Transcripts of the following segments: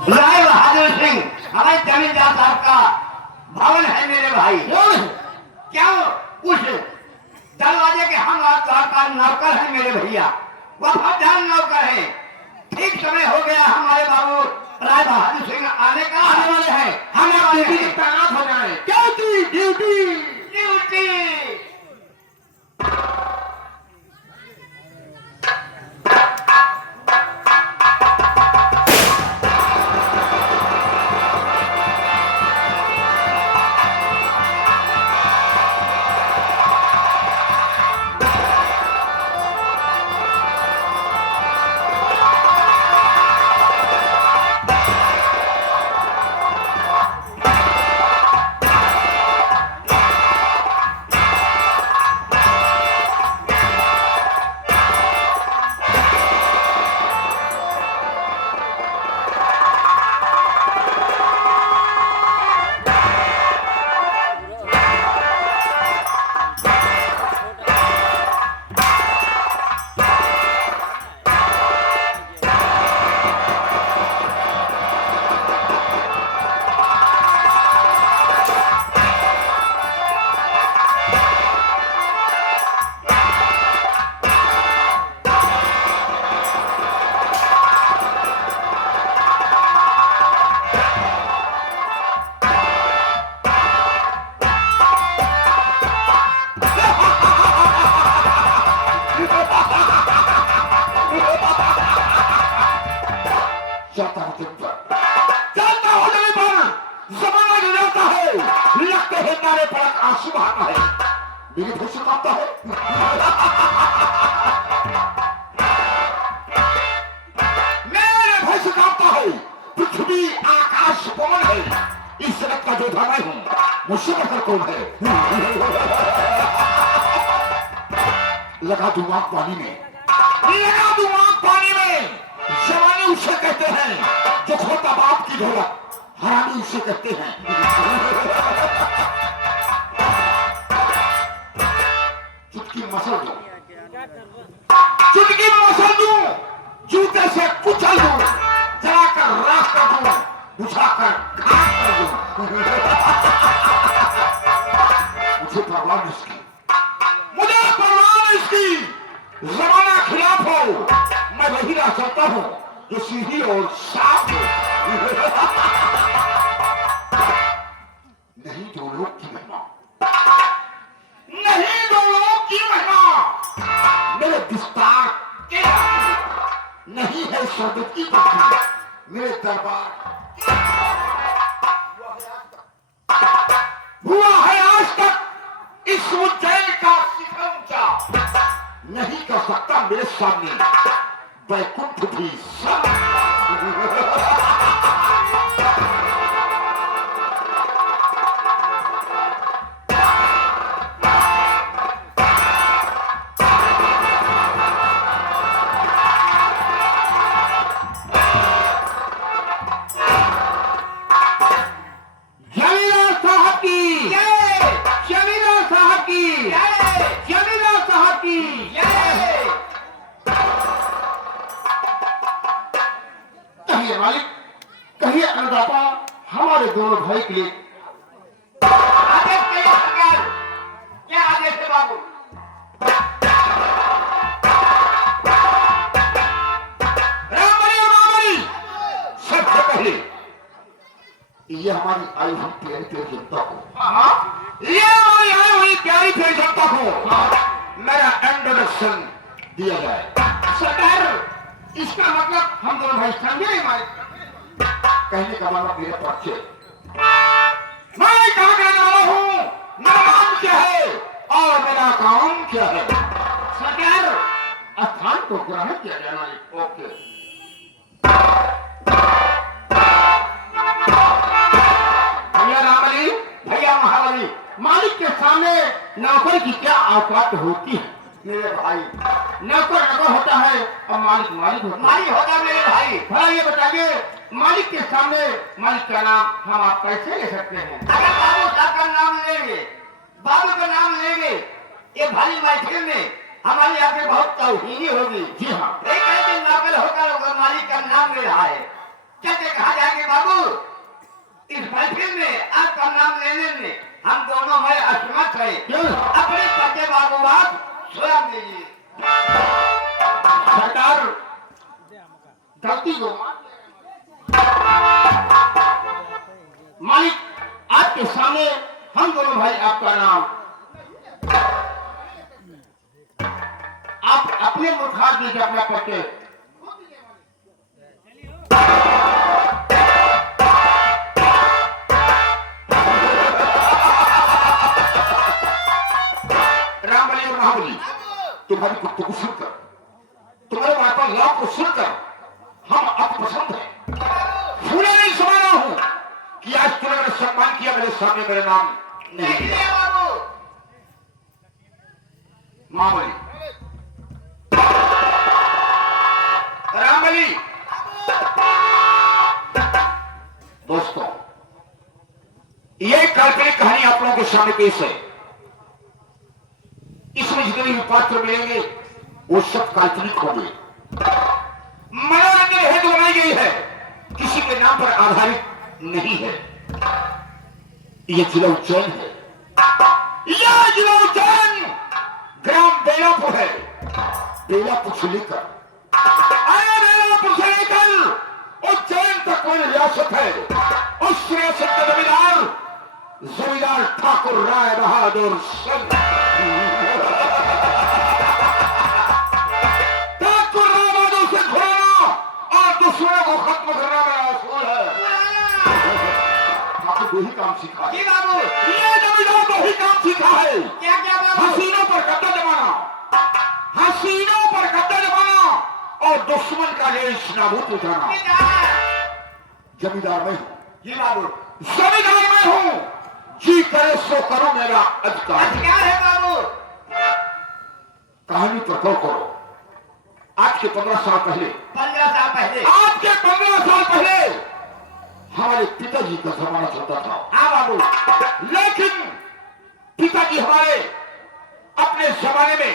राय बहादुर सिंह हमारे जमींदार साहब का भवन है मेरे भाई। क्यों? उस दरवाजे के हम आपका नौकर है मेरे भैया, वफादार नौकर है। ठीक समय हो गया हमारे बाबू राय बहादुर सिंह आने वाले हैं। हम तैनात हो जाए। Duty duty duty. आंसू बहाता है, मेरी भैंस कांपता है। मेरे भैंस कांपता है। पृथ्वी आकाश पवन है। इस जगत का जो धारा हूं, मुझसे बकर कौन है? लगा दूंगा पानी में, लगा दूंगा पानी में। जवानी उसे कहते हैं जो खोता बाप की ढोलक, हरामी उसे कहते हैं। चुटकी मसल दो, चुटकी मसल दो, जूते से कुचल दो, जलाकर राख कर दो, बुझाकर खाक कर दो। मुझे परवाह इसकी, मुझे परवाह इसकी। जमाना खिलाफ हो, मैं वही रह सकता हूं जो सीधी और साफ हो। नहीं दो लोग की महिमा, नहीं दो लोग की महिमा मेरे विस्तार के नहीं है। स्वर्ग की पत्नी मेरे दरबार हुआ है आज तक। इस उज्जैन का शिखर ऊंचा नहीं कर सकता मेरे सामने वैकुंठ भी सब। कहिए अन्नदाता, हमारे दोनों भाई के लिए आदेश कहिए सरकार। क्या आदेश है बाबू? रामबली सबसे पहले ये हमारी आई हुई प्यारी प्यारी जनता को, ये हमारी आई हुई प्यारी प्यारी जनता को मेरा इंट्रोडक्शन दिया जाए। सरकार, इसका मतलब हम दोनों भाई समझे हमारे कहने का मतलब मेरे पक्षे मैं कहां का नाम हूं, मेरा नाम क्या है और मेरा काम क्या है। सरकार, स्थान को ग्रहण किया जाना। ओके, भैया रामबली, भैया महाबली, मालिक के सामने नौकर की क्या औकात होती है मेरे भाई? नौकर नौकर होता है और मालिक मालिक होता है मेरे भाई। भला ये बताइए, मालिक के सामने मालिक का नाम हम आप कैसे ले सकते हैं? अगर बाबू साहब का नाम लेंगे, बाबू का नाम लेंगे, ये भारी महफिल में हमारी आपके बहुत तौहीनी होगी। जी हाँ, एक दिन नौकर होकर मालिक का नाम ले रहा है, चलते कहा जाएंगे गए। क्यों? अपने पते बाबूबाद स्वयं दीजिए। सरकार गलती को मालिक आपके सामने हम दोनों भाई आपका नाम आप अपने मुखार दीजिए अपना पते। रामबली और महाबली तुम्हारी कुत्तों को सुनकर तुम्हारे वार्तालाप को सुनकर हम अब पसंद है। फूले नहीं समझ हूं कि आज तुमने मेरा सम्मान किया, मेरे सामने मेरा नाम नहीं लिया। महाबली रामबली दोस्तों ये काल्पनिक कहानी आप लोगों के सामने पेश है। इसमें जितने भी पात्र मिलेंगे वो सब काल्पनिक होंगे, मनोरंजन हेतु बनाई गई है, किसी के नाम पर आधारित नहीं है। यह जिला उज्जैन है, यह जिला उज्जैन ग्राम बेलापुर है। बेलापुर से लेकर बेलापुर से लेकर उज्जैन तक कोई रियासत है। उस रियासत का जमींदार ठाकुर राय बहादुर सिंह। ठाकुर राय बहादुर सिंह घुराना और दुश्मनों को खत्म करना मेरा असूल है। ठाकुर दो ही काम सीखा है, ये जमींदार दो ही काम सीखा है। हसीनों पर कब्जा जमाना, हसीनों पर कब्जा जमाना और दुश्मन का लेश नाबूद उठाना। जमींदार मैं हूं, जी बाबू। जमींदार मैं हूं, जी करे सो करो, मेरा अधिकार है बाबू। कहानी पर गौर करो। आज के 15 साल पहले, 15 साल पहले, आज के 15 साल पहले हमारे पिताजी का जमाना चलता था। हाँ बाबू। लेकिन पिताजी हमारे अपने जमाने में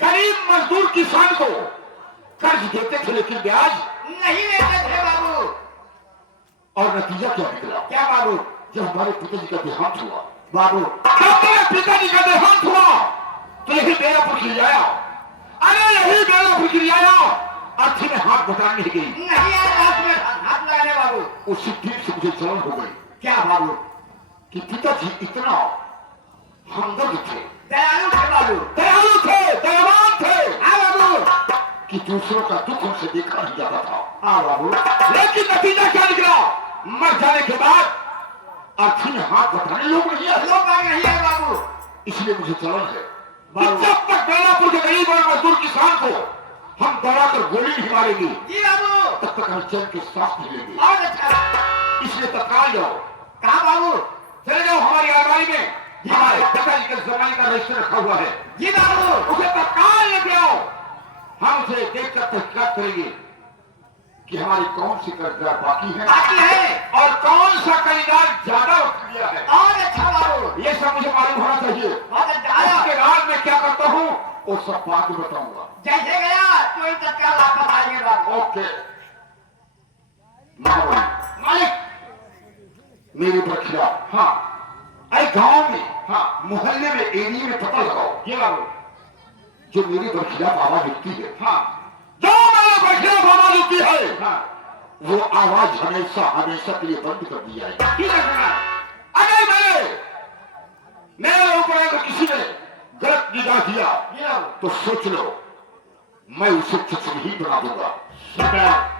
गरीब मजदूर किसान को कर्ज देते थे, लेकिन ब्याज नहीं लेते थे बाबू। और नतीजा क्या निकला? क्या बाबू? जब हमारे पिताजी का देहांत हुआ बाबू, जब मेरे पिताजी का देहांत हुआ तो यही बेलापुर गिराया। अरे यही बेलापुर गिराया, अर्थी में हाथ बटाने गई। नहीं यार, हाथ में हाथ लगाने बाबू। उसी दिन से मुझे जलन हो गई। क्या बाबू? कि पिताजी इतना हमदर्द थे, दयालु थे बाबू। दयालु थे, दयावान थे। हाँ बाबू। कि दूसरों का दुख उनसे देखा नहीं जाता था। हाँ बाबू। लेकिन नतीजा क्या निकला? मर जाने के बाद अर्थी में हाथ बटाने लोग नहीं आए। लोग आगे नहीं है बाबू। इसलिए मुझे जलन है कि जब तक बेलापुर के गरीब और मजदूर किसान को हम दौड़ा कर गोली नहीं मारेंगे, जी बाबू, तब तक हम चैन के सांस नहीं लेंगे। और अच्छा। इसलिए तत्काल जाओ। कहा बाबू? चले जाओ हमारी अलमारी में हमारे पिताजी के जमाने का रजिस्टर रखा हुआ है। जी बाबू। उसे तत्काल लेके आओ। हम उसे देखकर तहकीकात करेंगे कि हमारी कौन सी कर्जदार बाकी है और कौन सा खरीदार ज्यादा उठ लिया है। और अच्छा बाबू, ये सब मुझे मालूम होना चाहिए। बहुत अच्छा। उसके बाद मैं क्या करता हूँ वो सब बात बताऊंगा। जैसे गया तो ही तत्काल वापस आएंगे बाबू। ओके मालिक, मेरे बखिया। हाँ, अरे गांव में, हाँ मोहल्ले में, एरिया में पता लगाओ। ये बाबू जो मेरी बखिलाफ आवाज उठती है, हाँ जो मेरे बखिलाफ आवाज उठती है, हाँ वो आवाज हमेशा हमेशा के लिए बंद कर दी जाएगी। ठीक है? अगर मेरे ऊपर अगर किसी ने गलत निगाह दिया तो सोच लो मैं उसे चचरी बना दूंगा।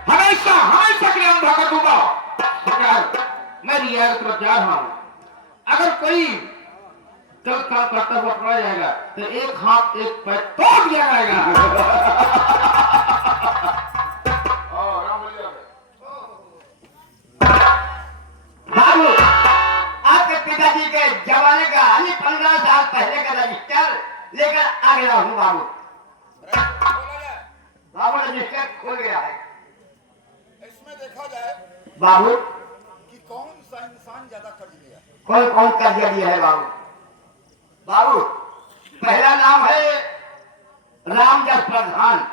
हमेशा हमेशा के लिए अंधा कर दूंगा। मैं रियायत तरफ जा रहा हूं। अगर कोई गलत काम करता हुआ पकड़ा जाएगा तो एक हाथ एक पैर तोड़ दिया जाएगा। बाबू, आपके पिताजी के जमाने का 15 साल पहले का रजिस्टर लेकर आ गया हूँ बाबू। बाबू रजिस्टर खो गया है। इसमें देखा जाए बाबू कि कौन सा इंसान ज्यादा कर्ज लिया। कौन कौन कर्ज दिया है बाबू? बाबू पहला नाम है रामदास प्रधान।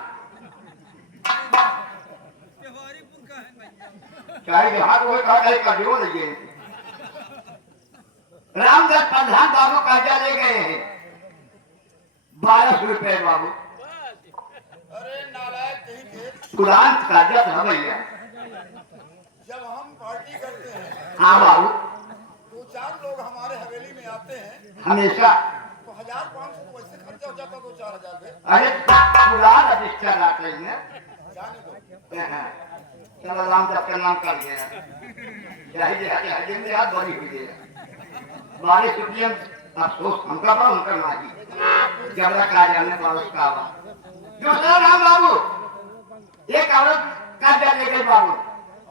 चाहे हाथ वो का कहीं का जीवन लगे। रामदास प्रधान बाबू कर्जा ले गए हैं 1200 रुपए बाबू। अरे नालायक कहीं के, कुरान कर्जा था भैया। जब हम पार्टी करते हैं हाँ बाबू, 2-4 लोग हमारे हवेली में आते हैं हमेशा। तो 1000-500 तो वैसे खर्चा हो जाता 2-4 हजार में। अरे कुरान अधिकतर आते हैं ना। जाने दो। चलो रामदास का नाम कर दिया। हाथ बड़ी हुई है बारिश रुपये अफसोस हमका बा उनका नाही जबरा का जाने बारिश का बा। दूसरा राम बाबू, एक औरत कर्जा ले गई बाबू।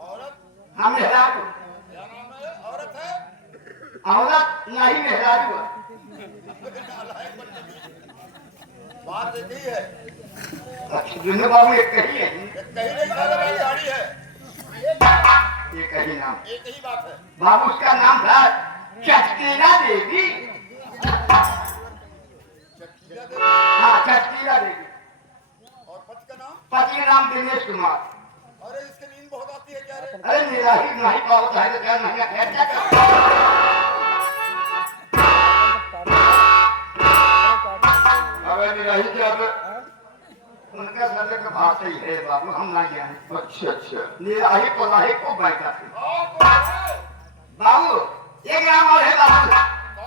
औरत हम मेहरारू, क्या नाम है? औरत है? औरत नहीं मेहरारू। नालायक बदतमीज। बात एक ही है, अच्छा जिन्हें बाबू एक कही है, कहीं नहीं साले बैलगाड़ी है, ये कही नाम एक ही बात है। बाबू। उसका नाम था चटकीला देवी। चकीला देवी। हाँ चटकीला देवी। और पति का नाम? पति का नाम दिनेश कुमार। अरे इसके नींद बहुत आती है क्या रे? अरे मेरा ही नहीं पाओ चाहे तो क्या नहीं है क्या कर। अबे निराही क्या बे? उनका सदर का भाषा ही है बाबू, हम ना जाने। अच्छा अच्छा। निराही पलाही को बैठा थे और कौन है? बाबू। एक नाम और है बाबू,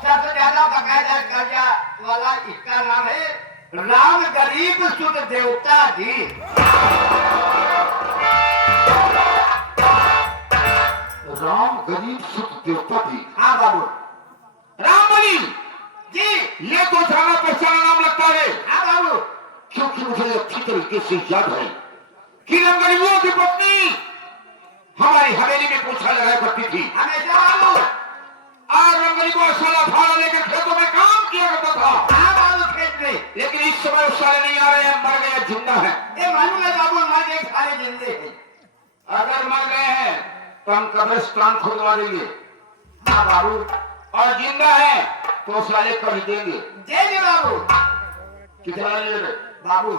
सबसे ज्यादा बकायदा कर्जा वाला इसका नाम है राम गरीब सुध देवता जी। राम गरीब सुख देवता जी। हाँ बाबू राम बली, जी। ये तो जाना पहचाना नाम लगता है, हाँ बाबू। क्योंकि मुझे अच्छी तरीके से याद है कि राम गरीबों की पत्नी हमारी हवेली में पोछा लगाया करती थी। हमेशा बाबू। और राम गरीबों साला फाड़ा लेकर खेतों में काम किया करता था। हाँ बाबू खेत में। लेकिन इस समय उस साले नहीं आ रहे हैं, मर गए, जिंदा है। ये मालूम है बाबू, मर गए सारे जिंदे हैं। अगर मर गए हैं तो हम कब्रिस्तान खुदवा देंगे, हाँ बाबू। और जिंदा है तो साले कर देंगे। देंगे बाबू। कितना ले रहे? बाबू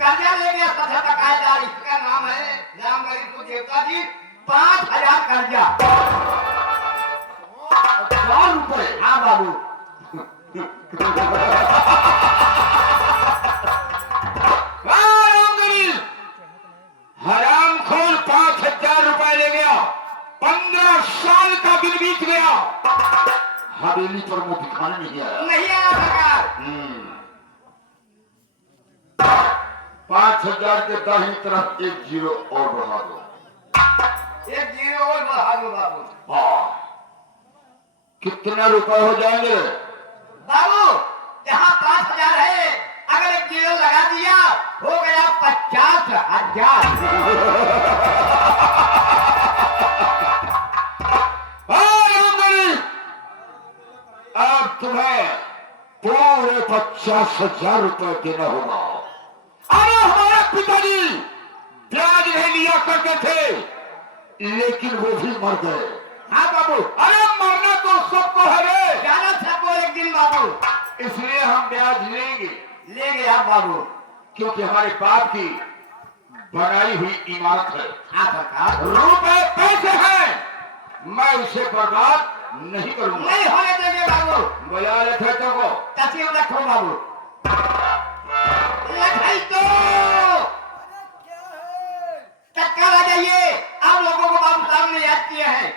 कर्जा ले गया सबसे बकायदा, इसका नाम है राम गरीब सुध देवता जी। 5000 कर्जा। 1000 रुपए? हाँ बाबू। राम गरीब हराम खोर 5000 रुपए ले गया। 15 साल का दिन बीत गया, हवेली पर मुंह दिखाने नहीं आया। नहीं आया सरकार। 5000 के दाहिनी तरफ एक जीरो और बढ़ा दो। एक जीरो और बढ़ा दो बाबू। हाँ, कितना रुपए हो जाएंगे? बाबू जहाँ 5000 है, अगर एक जीरो लगा दिया हो गया 50,000। अब तुम्हें पूरे 50,000 रुपए देना होगा। अरे हमारे पिताजी ब्याज नहीं लिया करते थे, लेकिन वो भी मर गए। हाँ बाबू। अरे मरना तो सबको है रे, जाना सबको एक दिन बाबू। इसलिए हम ब्याज लेंगे, ले गया बाबू। क्योंकि हमारे बाप की बनाई हुई इमारत है। हाँ सरकार। रुपए पैसे हैं, मैं उसे बर्बाद नहीं करूंगा। नहीं होने देंगे बाबू। बुला ले खेतों को। तस्वीर रखो बाबू। लखाई तो तत्काल आ जाइए, आप लोगों को बाबू साहब ने याद किया है।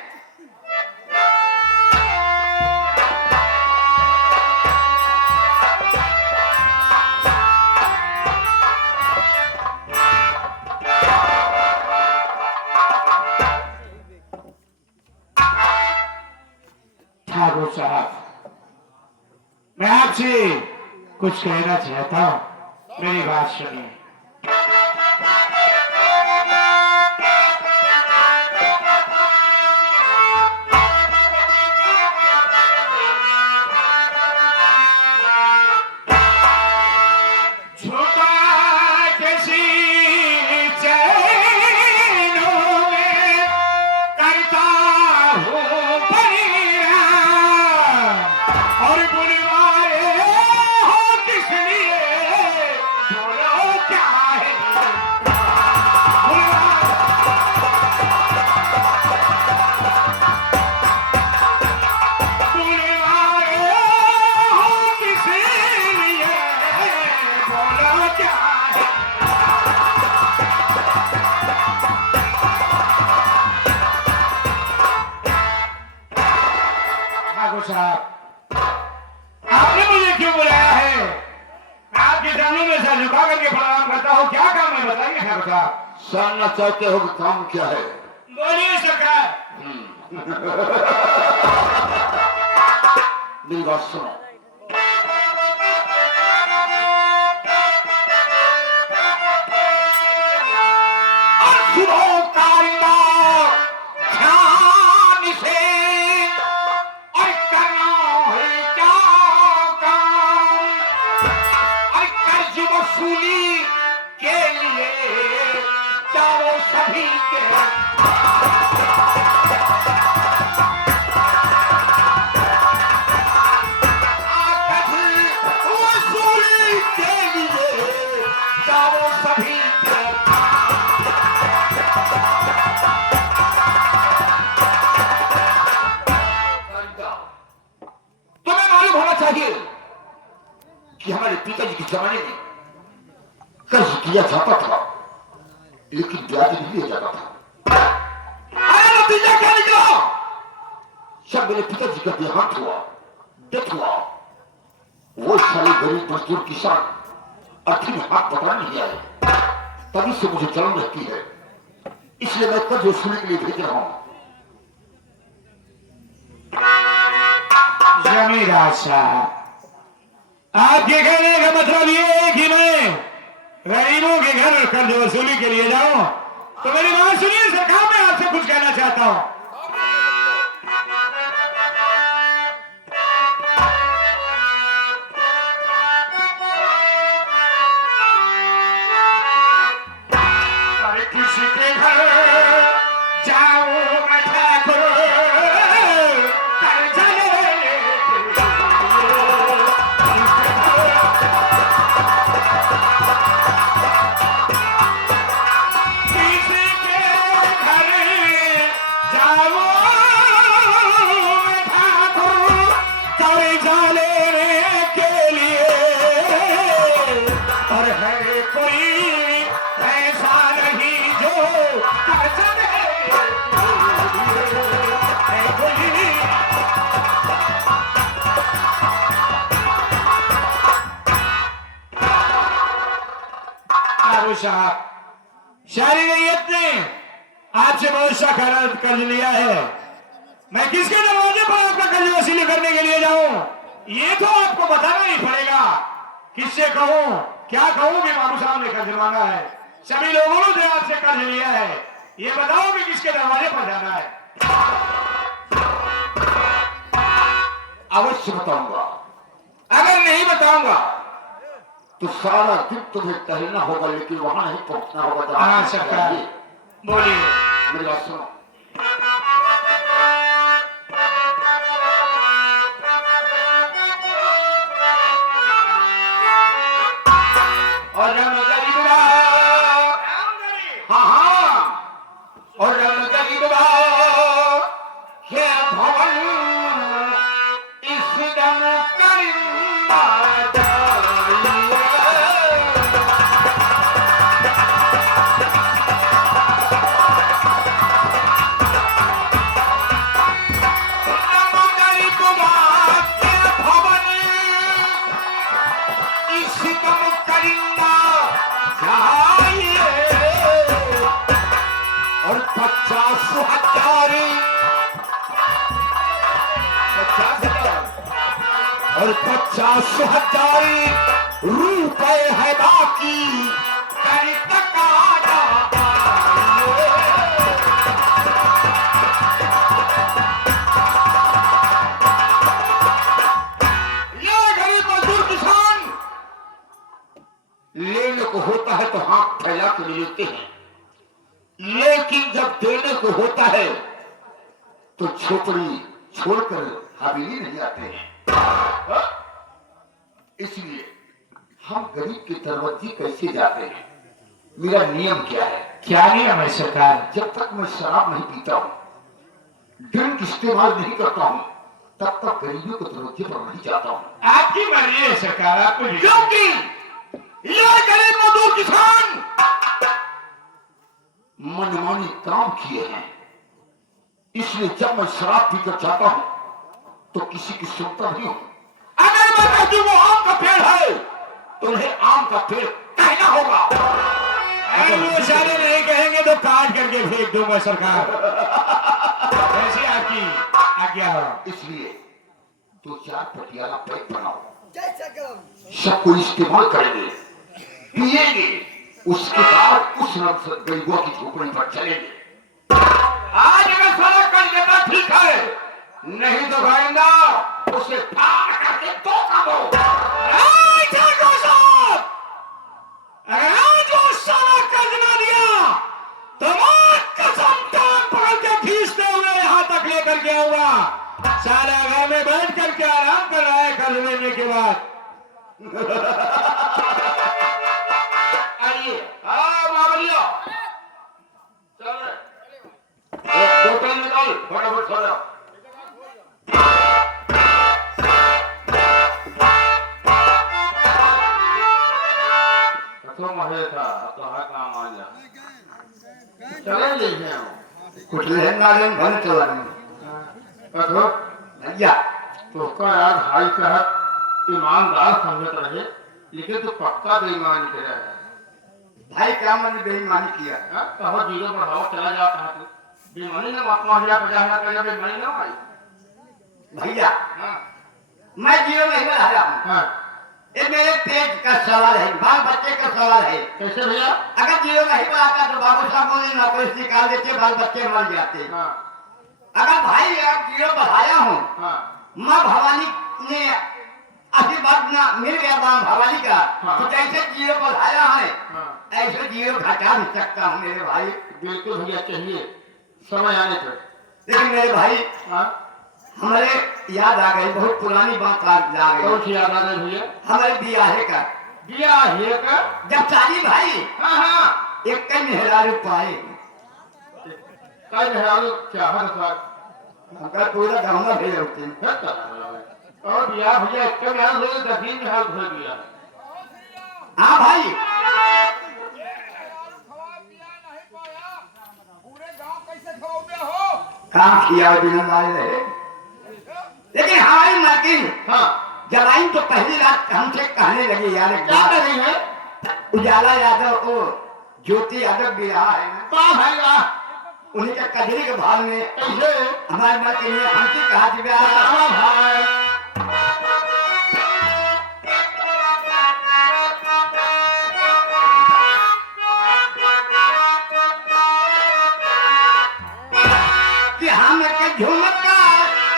ठाकुर साहब, मैं आपसे कुछ कहना चाहता हूँ, मेरी बात सुनिए। और बुलवाए हो किस लिए, बोलो क्या साहब, आपने मुझे क्यों बुलाया है? मैं आपके सामने में सर झुका करके प्रणाम करता हूँ। क्या काम है बताइए ठाकुर साहब। जानना चाहते हो कि काम क्या है? बोलिए सरकार। मेरी बात सुनो। असुरों का अंदर ध्यान से और करना है क्या काम? और कर्ज वसूली के लिए जाओ सभी के वसूली के लिए जाओ सभी के तुम्हें मालूम होना चाहिए कि हमारे पिताजी के जमाने में कर्ज किया जाता था, लेकिन ब्याज नहीं लिया जाता था। अरे नतीजा क्या निकला? जब मेरे पिताजी का देहांत हुआ, डेथ हुआ, वो साले गरीब मजदूर किसान अर्थी में हाथ पकड़ा नहीं आए। तभी से मुझे जलन रहती है, इसलिए मैं कर्ज वसूली के लिए भेज रहा हूं। जमींदार साहब, आपके कहने का मतलब ये है कि मैं गरीबों के घर कर्ज वसूली के लिए जाऊं? तो मेरी बात सुनिए सरकार, मैं आपसे कुछ कहना चाहता हूं। अरे किसी के घर जाओ मैं ठाकुर कर्ज लेने के किसी के घर जाओ मैं ठाकुर कर्ज लेने के लिए, और है कोई ऐसा नहीं जो कर्ज देने के लिए, है कोई बाबू साहब, शायरी रैयत ने आपसे बहुत सा कर्ज लिया है। मैं किसके दरवाजे पर आपका कर्ज वसूली करने के लिए जाऊं, ये तो आपको बताना ही पड़ेगा। किससे कहूं, क्या कहूं कि बाबू साहब ने कर्ज मांगा है, सभी लोगों ने जो आपसे कर्ज लिया है, ये बताओ कि किसके दरवाजे पर जाना है। अवश्य बताऊंगा। अगर नहीं बताऊंगा तो सारा दिन तुम्हें टहलना होगा, लेकिन वहां नहीं पहुंचना होगा जहां हाँ पहुंचना सरकार, चाहिए। बोलिए। मेरी बात सुनो। और रंग गरीबा, हाँ हाँ, और रंग गरीबा के भवन इस दम करिंदा जाइए। और 50,000 रुपए है बाकी कहीं तक आ जाता। ये गरीब मजदूर किसान लेने को होता है तो हाथ फैला के ले लेते हैं, लेकिन जब देने को होता है तो झोपड़ी छोड़कर हवेली नहीं आते हैं। इसलिए हम गरीब के दरवाजे कैसे जाते हैं? मेरा नियम क्या है? क्या नियम है सरकार? जब तक मैं शराब नहीं पीता हूँ, ड्रिंक इस्तेमाल नहीं करता हूँ, तब तक गरीबों के दरवाजे पर नहीं जाता हूँ। आपकी मर्जी है सरकार, आपको क्योंकि ये गरीब मजदूर किसान मनमानी काम किए हैं, इसलिए जब मैं शराब पीकर जाता हूं तो किसी की सुनता नहीं हूं। अगर मैं कहती वो आम का पेड़ है तो उन्हें आम का पेड़ कहना होगा। अगर वो सारे नहीं कहेंगे तो काट करके फेंक दूंगा सरकार। ऐसी आपकी आज्ञा हो। इसलिए 2-4 पटियाला पैक बनाओ, जैसा करो सबको इस्तेमाल करेंगे, पिएंगे, उसके बाद उस गरीबों की झोपड़ी पर चलेंगे। आज अगर सारा कर देता ठीक है, नहीं तो भाईंदा उसे फाड़ करके तो करो। अगर आज वो सारा कर्ज ना दिया तो मैं कसम टांग पकड़ के खींचते हुए यहाँ तक लेकर के आऊंगा। सारा घर में बैठ करके आराम कर रहा है कर्ज लेने के बाद। आइए, बाबलिया, चल दो टाइम निकाल, फटाफट सो जाओ। तो महे था, तो हाथ नाम आ जा। चले लेके आओ। कुछ लेना लेन भले चला नहीं देखो, भैया तो उसका यार भाई का ईमानदार समझत रहे, लेकिन तो पक्का बेईमानी कर रहा है। भाई क्या मैंने बेईमानी किया कहो जीरो बढ़ाओ चला जाता है तो बेईमानी ना 50,000 का बेईमानी ना भाई। भैया हाँ मैं जीरो नहीं बढ़ाया हूँ। हाँ ये मेरे पेट का सवाल है, बाल बच्चे का सवाल है। कैसे भैया? अगर जीरो नहीं बढ़ाता तो बाबू साहब मुझे नौकरी से निकाल देते, बाल बच्चे मर जाते। हाँ अगर भाई अब जीरो बढ़ाया हूँ, हाँ माँ भवानी ने आशीर्वाद ना मिल गया माँ भवानी का, हाँ। तो जैसे जीरो बढ़ाया है हाँ ऐसे जीरो घटा भी सकता हूँ मेरे भाई। बिल्कुल भैया, चाहिए समय आने पर। लेकिन मेरे भाई हाँ हमारे याद आ गई, बहुत पुरानी बात आ कौन गई सी याद आ गई भैया? हमारे बियाहे का। बिया है का? जब शादी भाई हाँ हाँ एक कई मेहरारू पाए, कई मेहरारू क्या हर साल अगर पूरा गाँव भेज होते हैं। और बिया भैया एक मेहरारू हो गया, 10 मेहरारू हो गया। हाँ भाई खवा पिया नहीं पाया पूरे गांव कैसे खवाओगे हो काम किया बिना लाए रहे। लेकिन हमारी मालकिन हाँ जब आई तो पहली रात हमसे कहने लगी, यार एक क्या बात, कर रही है? उजाला यादव ओ ज्योति यादव भी रहा है ना, वाह भाई वाह, उन्हीं का कजरी के भाव में कैसे? हमारी मालकिन ने हमसे कहा कि वाह भाई, कि हम के झुमका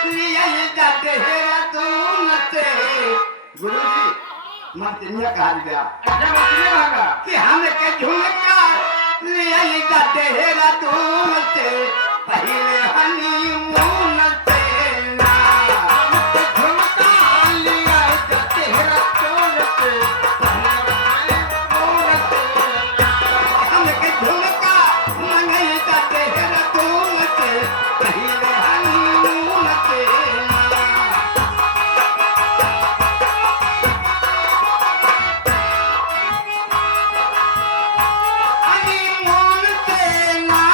लिए जाते हैं दून से। गुरु जी मालकिन कहा गया ऐसे मछली भागा। कि हम के झुमका लिए जाते हैं दून से, पहले हनीमून से ना। झुमका लिया जाते हैं रतौन से, हनीमून से। हम के झुमका मंगाई जाते हैं दून से, पहले हनीमून से ना। हनीमून से ना,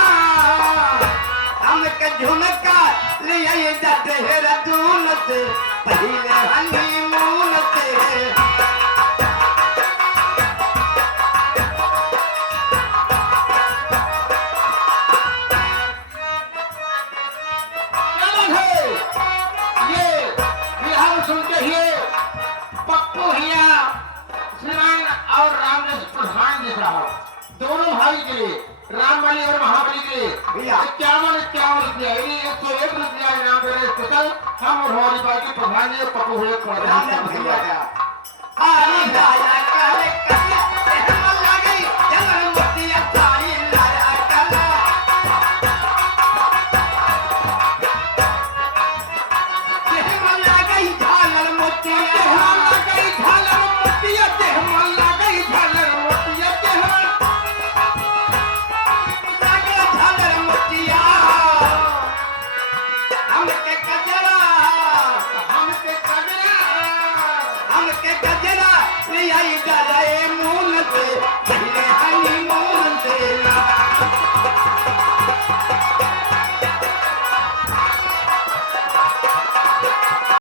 हम के झुमका लिए जाते हैं दून से, पहले हनीमून से। क्या बात है? ये बिहार सुनते ही पप्पू भैया, श्रीमान और रामदास प्रधान जी साहब दोनों भाई के लिए, रामबली और महाबली के लिए भैया। 51 रुपया, 101 रुपया इनाम दे रहे स्पेशल हम और हमारी पार्टी प्रधान जी और पप्पू भैया को राम राम भैया का आई लाया काले कला रहमत लगी जंगल मोतिया साई लाया कला। रहमत लगी झालर मोतिया, रहमत लगी झालर मोतिया, रहमत लगी झालर मोतिया, रहमत लगी झालर मोतिया। हम के